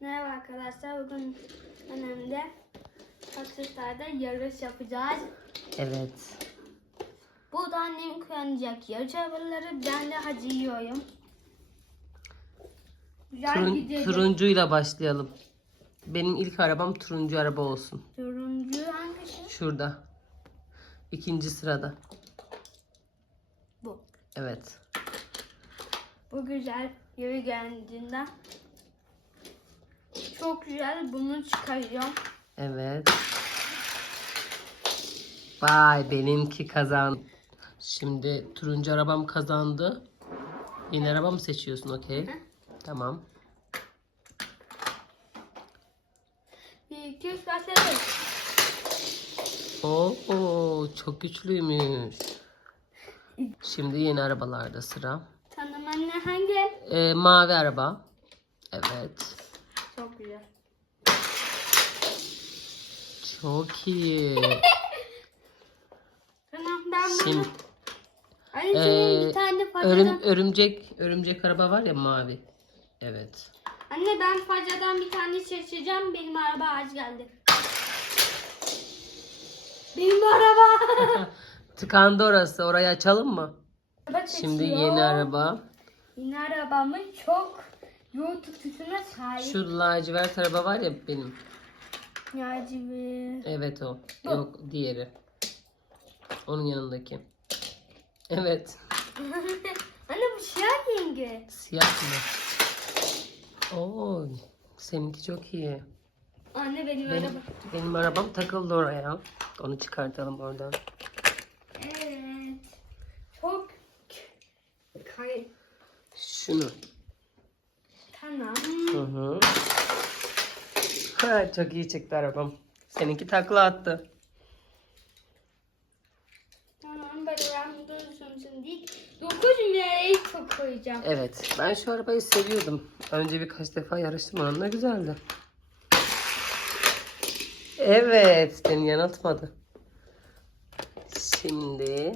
Merhaba arkadaşlar. Bugün önemli atışlarda yarış yapacağız. Evet. Burada annem kullanacak yarış arabaları. Ben de hacı yiyorum. Güzel Turun, gidelim. turuncuyla başlayalım. Benim ilk arabam turuncu araba olsun. Turuncu hangisi? Şurada. İkinci sırada. Bu. Evet. Bu güzel yürü geldiğinden. Çok güzel. Bunu çıkarıyorum. Evet. Vay benimki kazandı. Şimdi turuncu arabam kazandı. Yeni araba mı seçiyorsun? Okey. Tamam. Bir, iki, üç, oo, çok güçlüymüş. Şimdi yeni arabalarda sıra. Tanım anne hangi? Ee, mavi araba. Evet. Çok güzel. Çok iyi. Tamam ben bunu... Şimdi senin Ee, bir tane facadan... örüm, örümcek örümcek araba var ya mavi. Evet. Anne ben facadan bir tane seçeceğim. Benim araba az geldi. Benim araba. Tıkandı orası. Orayı açalım mı? araba Şimdi yeni araba. Yeni arabamın çok yoğun tutusuna sahip. Şu lacivert araba var ya benim. Yacibi. Evet o. Bu. Yok diğeri. Onun yanındaki. Evet. Anne bu siyah yenge. Siyah mı? Oo, seninki çok iyi. Anne benim, Benim, araba. benim arabam takıldı oraya. Onu çıkartalım oradan. Evet. Çok kay. Şunu. Hı hı. Ha, çok iyi çıktı arabam. Seninki takla attı. Tamam ben dursun şimdi. 9 numarayı çok koyacağım. Evet. Ben şu arabayı seviyordum. Önce birkaç defa yarıştım onunla güzeldi. Evet. Beni yanıltmadı. Şimdi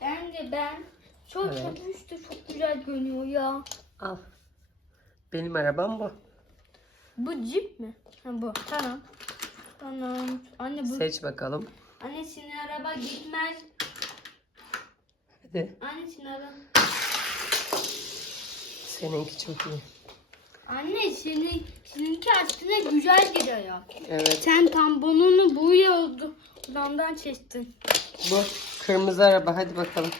Bence ben çok Evet. çok üstü çok güzel görünüyor ya. Al. Benim arabam bu. Bu cip mi? Ha bu. Tamam. Tamam. Anne bu. Seç bakalım. Anne senin araba gitmez. Hadi. Anne senin araba. Seninki çok iyi. Anne senin seninki aslında güzel gidiyor. Evet. Sen tamponunu bu yoldu. Ondan çektin. Bu kırmızı araba. Hadi bakalım.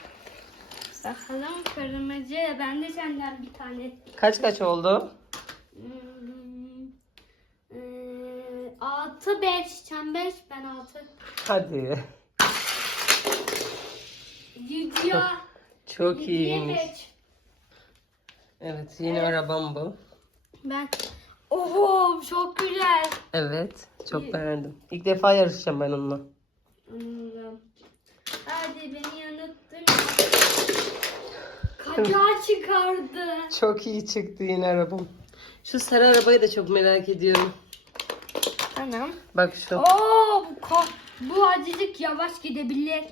Bakalım kırmızı. Ben de senden bir tane. Kaç kaç oldu? Hmm, eee, altı beş. Sen beş ben altı. Hadi. Gidiyor. Çok iyiymiş. beş. Evet yeni arabam bu. Ben. Oho çok güzel. Evet. Çok beğendim. İlk defa yarışacağım ben onunla. Anladım. Hadi beni. Kaça çıkardı. Çok iyi çıktı yeni arabam. Şu sarı arabayı da çok merak ediyorum. Tamam. Bak şu. Oo bu ko- bu azıcık yavaş gidebilir.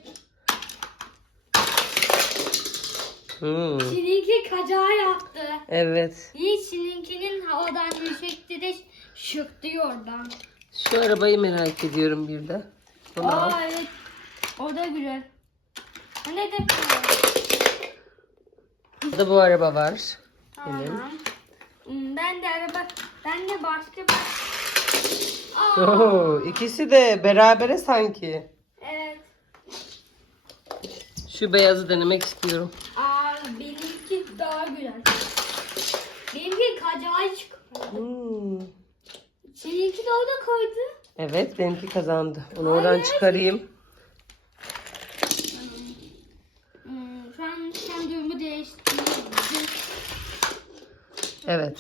Hmm. Seninki kaza yaptı. Evet. İyi seninkinin havadan yüksekleri şıktı oradan. Şu arabayı merak ediyorum bir de. Bunu al. Aa evet. O da güzel. O ne demek? Burada bu araba var. Benim. Hmm, Ben de araba, ben de başka bir... Oo, ikisi de berabere sanki. evet. Şu beyazı denemek istiyorum. Aa, benimki daha güzel. Benimki çıkıyor. Hmm. Seninki de orada koydu. Evet benimki kazandı. Onu oradan Hayır. çıkarayım. Sen durumu değiştirdin. Evet.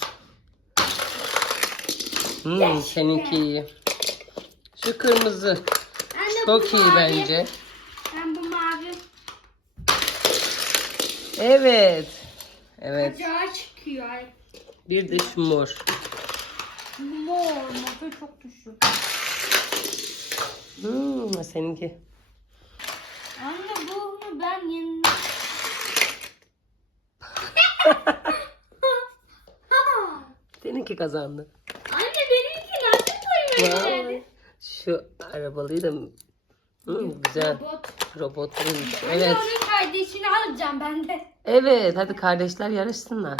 Hmm, seninki iyi. Şu kırmızı. Ben de Çok bu iyi mavi. bence. Ben bu mavi Evet. Evet. kacağı çıkıyor. Ay, Bir de şu mor. Mor, motor çok düşük. Hmm, seninki. Anne bunu ben yeni... seninki kazandı. Anne benimki nasıl koymayı Vay. yani? Şu arabalıyı da Hı, güzel. Robot. Anne Evet. onun kardeşini alacağım ben de. Evet hadi kardeşler yarışsınlar.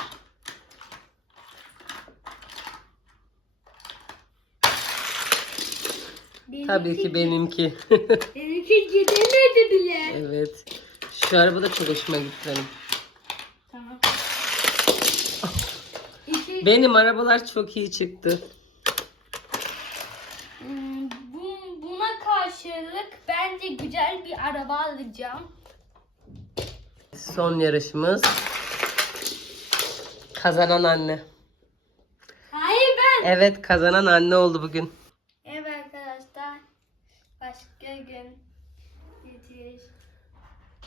Tabii ki benimki. Benimki gidemedi bile. evet. Şu araba da çok hoşuma gitti benim. Tamam. İki, Benim arabalar çok iyi çıktı. Hmm, bu, buna karşılık bence güzel bir araba alacağım. Son yarışımız. Kazanan anne. Hayır ben. Evet kazanan anne oldu bugün.